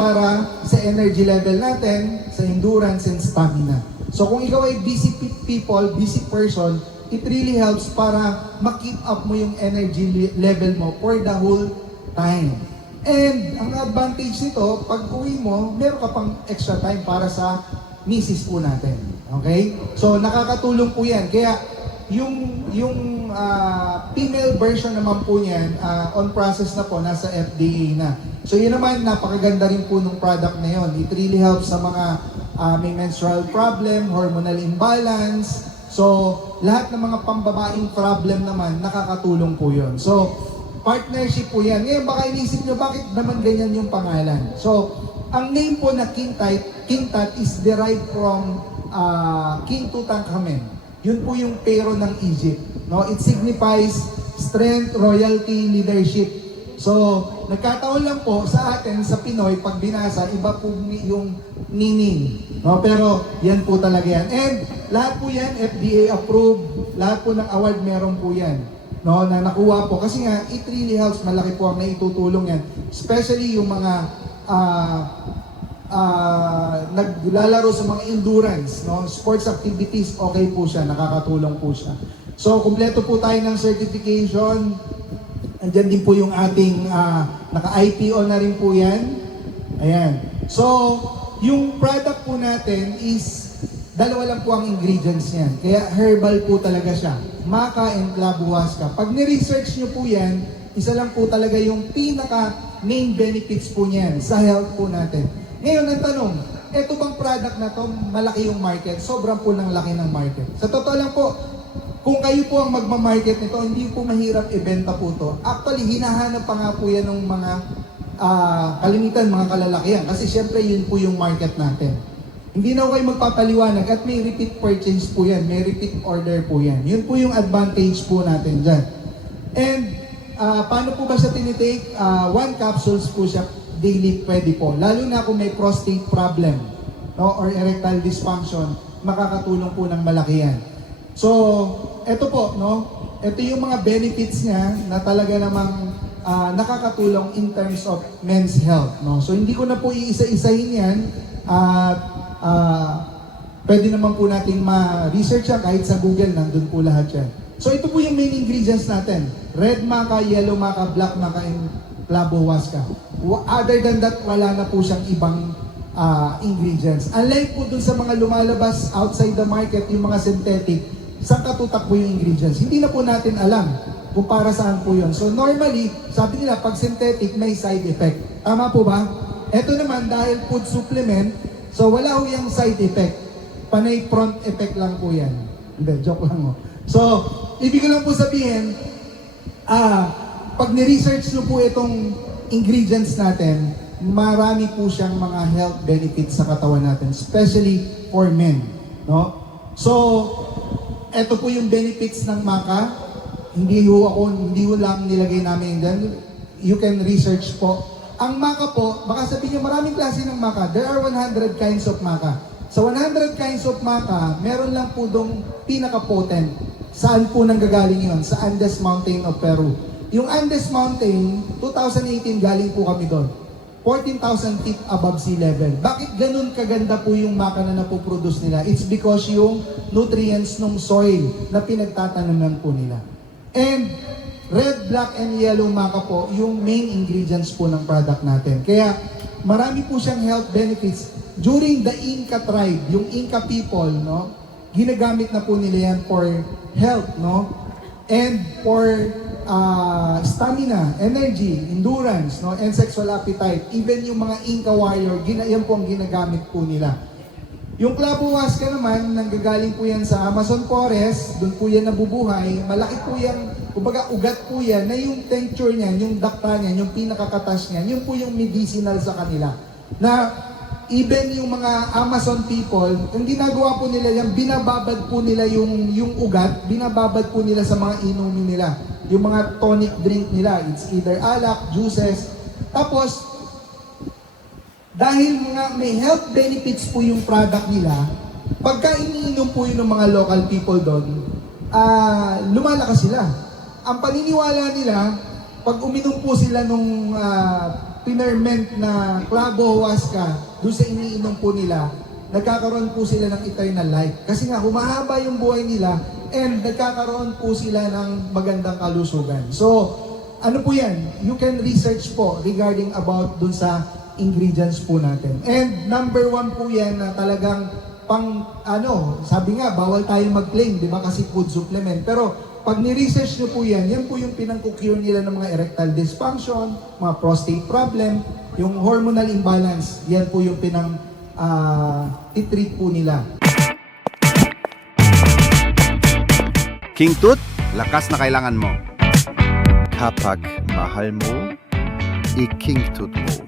para sa energy level natin, sa endurance and stamina. So kung ikaw ay busy people, busy person, it really helps para ma-keep up mo yung energy level mo for the whole time. And ang advantage nito, pag uwi mo, meron ka pang extra time para sa misis po natin. Okay? So nakakatulong po yan. Kaya yung female version naman po niyan, on process na po, nasa FDA na. So yun naman, napakaganda rin po ng product na yun. It really helps sa mga may menstrual problem, hormonal imbalance. So lahat ng mga pambabaing problem naman, nakakatulong po yun. So partnership po yan. Ngayon baka inisip nyo, bakit naman ganyan yung pangalan? So ang name po na King Tut is derived from King Tutankhamen. Yun po yung pero ng Egypt. No? It signifies strength, royalty, leadership. So, nagkataon lang po sa atin, sa Pinoy, pag binasa, iba po yung meaning. No? Pero yan po talaga yan. And lahat po yan, FDA approved. Lahat po ng award meron po yan. No? Na nakuha po. Kasi nga, it really helps. Malaki po ang naitutulong yan. Especially yung mga naglalaro sa mga endurance, no? Sports activities, okay po siya, nakakatulong po siya. So, kumpleto po tayo ng certification. Andyan din po yung ating naka-IPO na rin po yan. Ayan. So, yung product po natin is dalawa lang po ang ingredients niyan. Kaya herbal po talaga siya. Maca and clavuasca. Pag ni-research nyo po yan, isa lang po talaga yung pinaka main benefits po niyan sa health po natin. Ngayon, ang tanong, eto bang product na to, malaki yung market? Sobrang po ng laki ng market. Sa totoo lang po, kung kayo po ang magmamarket nito, hindi po mahirap ibenta po to. Actually, hinahanap pa nga po yan ng mga kalimitan, mga kalalakihan. Kasi syempre, yun po yung market natin. Hindi na kayo magpapaliwanag at may repeat purchase po yan, may repeat order po yan. Yun po yung advantage po natin dyan. And, paano po ba siya tinitake? 1 capsules po siya daily pwede po. Lalo na kung may prostate problem, no, or erectile dysfunction, makakatulong po ng malaki yan. So, eto po, no, ito yung mga benefits niya na talaga namang nakakatulong in terms of men's health. No? So, hindi ko na po iisa-isahin yan at pwede naman po nating ma-research yan kahit sa Google, nandun po lahat yan. So, ito po yung main ingredients natin. Red maca, yellow maca, black maca, and clavuasca. Other than that, wala na po siyang ibang ingredients. Unlike po dun sa mga lumalabas outside the market, yung mga synthetic, saan katutak po yung ingredients? Hindi na po natin alam kung para saan po yun. So normally, sabi nila, pag synthetic, may side effect. Tama po ba? Ito naman, dahil food supplement, so wala po yung side effect. Panay front effect lang po yan. Hindi, joke lang mo. So, ibig ko lang po sabihin, pag ni-research nyo po itong ingredients natin, marami po siyang mga health benefits sa katawan natin, especially for men. No? So, ito po yung benefits ng maca. Hindi ho lang nilagay namin dyan. You can research po. Ang maca po, baka sabihin nyo, maraming klase ng maca. There are 100 kinds of maca. Sa 100 kinds of maca, meron lang po dong pinaka-potent. Saan po nanggagaling yun? Sa Andes Mountain of Peru. Yung Andes Mountain, 2018 galing po kami doon. 14,000 feet above sea level. Bakit ganun kaganda po yung maca na napoproduce nila? It's because yung nutrients ng soil na pinagtatanaman po nila. And red, black, and yellow maca po, yung main ingredients po ng product natin. Kaya marami po siyang health benefits. During the Inca tribe, yung Inca people, no, ginagamit na po nila yan for health, no? And for stamina, energy, endurance, no, and sexual appetite. Even yung mga Inca warrior, yan po ang ginagamit po nila. Yung clavuasca naman, nanggagaling po yan sa Amazon forest, doon po yan nabubuhay. Malaki po yan, kumbaga ugat po yan, na yung tincture niyan, yung dakta niyan, yung pinakakatas niyan, yun po yung medicinal sa kanila. Na even yung mga Amazon people, ang ginagawa po nila yan, binababad po nila yung ugat, binababad po nila sa mga inumin nila. Yung mga tonic drink nila, it's either alak, juices. Tapos, dahil may health benefits po yung product nila, pagka iniinom po yun ng mga local people doon, lumalakas sila. Ang paniniwala nila, pag uminom po sila nung pinerment na clavo huasca doon sa iniinom po nila, nagkakaroon po sila ng eternal life. Kasi nga, humahaba yung buhay nila and nagkakaroon po sila ng magandang kalusugan. So, ano po yan? You can research po regarding about dun sa ingredients po natin. And number 1 po yan na talagang sabi nga, bawal tayo mag-claim, di ba? Kasi food supplement. Pero pag ni-research nyo po yan po yung pinang-cure nila ng mga erectile dysfunction, mga prostate problem, yung hormonal imbalance, yan po yung titreat po nila. King Tut, lakas na kailangan mo. Kapag mahal mo, i-King Tut mo.